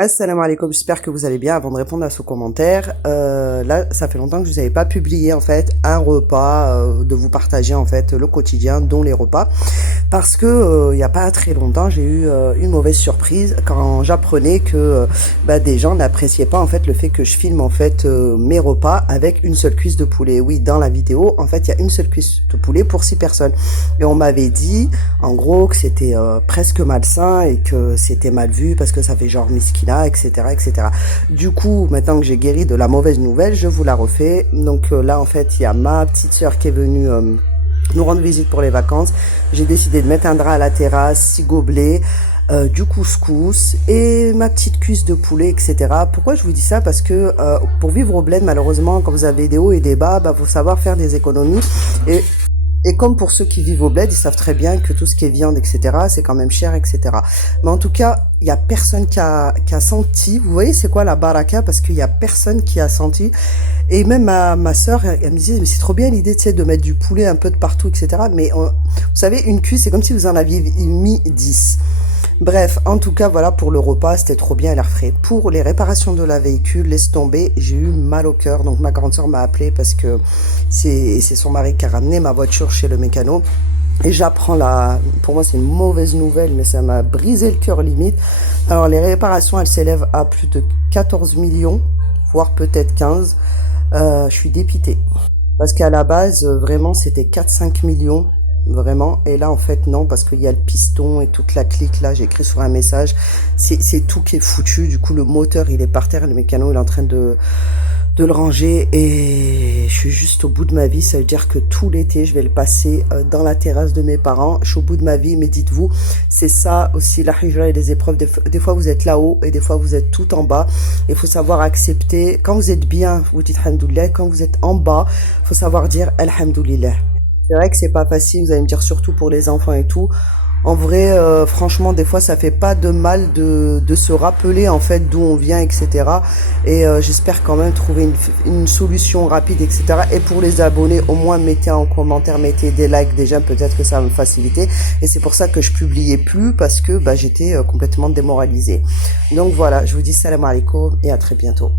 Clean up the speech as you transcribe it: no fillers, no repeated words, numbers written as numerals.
Assalamu alaikum, j'espère que vous allez bien. Avant de répondre à ce commentaire, là, ça fait longtemps que je vous avais pas publié en fait un repas, de vous partager en fait le quotidien, dont les repas, parce que il y a pas très longtemps, j'ai eu une mauvaise surprise quand j'apprenais que des gens n'appréciaient pas en fait le fait que je filme en fait mes repas avec une seule cuisse de poulet. Oui, dans la vidéo, en fait, il y a une seule cuisse de poulet pour 6 personnes, et on m'avait dit en gros que c'était presque malsain et que c'était mal vu parce que ça fait genre miskina, etc., etc. Du coup, maintenant que j'ai guéri de la mauvaise nouvelle, je vous la refais. Donc là, en fait, il y a ma petite sœur qui est venue nous rendre visite pour les vacances. J'ai décidé de mettre un drap à la terrasse, 6 gobelets, du couscous et ma petite cuisse de poulet, etc. Pourquoi je vous dis ça? Parce que pour vivre au bled, malheureusement, quand vous avez des hauts et des bas, faut savoir faire des économies. Et comme pour ceux qui vivent au bled, ils savent très bien que tout ce qui est viande, etc., c'est quand même cher, etc. Mais en tout cas, il y a personne qui a senti. Vous voyez, c'est quoi la baraka? Parce qu'il y a personne qui a senti. Et même ma sœur, elle me disait, mais c'est trop bien l'idée, tu sais, de mettre du poulet un peu de partout, etc. Mais vous savez, une cuisse, c'est comme si vous en aviez mis 10. Bref, en tout cas, voilà, pour le repas, c'était trop bien, l'air frais. Pour les réparations de la véhicule, laisse tomber, j'ai eu mal au cœur. Donc ma grande sœur m'a appelé parce que c'est son mari qui a ramené ma voiture chez le mécano. Et j'apprends pour moi c'est une mauvaise nouvelle, mais ça m'a brisé le cœur limite. Alors les réparations, elles s'élèvent à plus de 14 millions, voire peut-être 15. Je suis dépitée. Parce qu'à la base, vraiment, c'était 4-5 millions. Vraiment. Et là, en fait, non, parce qu'il y a le piston et toute la clique. Là, j'ai écrit sur un message. C'est tout qui est foutu. Du coup, le moteur, il est par terre. Le mécano, il est en train de le ranger. Et je suis juste au bout de ma vie. Ça veut dire que tout l'été, je vais le passer dans la terrasse de mes parents. Je suis au bout de ma vie. Mais dites-vous, c'est ça aussi, la hijra et les épreuves. Des fois, vous êtes là-haut et des fois, vous êtes tout en bas. Il faut savoir accepter. Quand vous êtes bien, vous dites alhamdoulilah. Quand vous êtes en bas, il faut savoir dire alhamdoulilah. C'est vrai que c'est pas facile, vous allez me dire, surtout pour les enfants et tout. En vrai, franchement, des fois, ça fait pas de mal de se rappeler en fait d'où on vient, etc. Et j'espère quand même trouver une solution rapide, etc. Et pour les abonnés, au moins mettez en commentaire, mettez des likes, déjà peut-être que ça va me faciliter. Et c'est pour ça que je publiais plus parce que j'étais complètement démoralisée. Donc voilà, je vous dis salam alaikum et à très bientôt.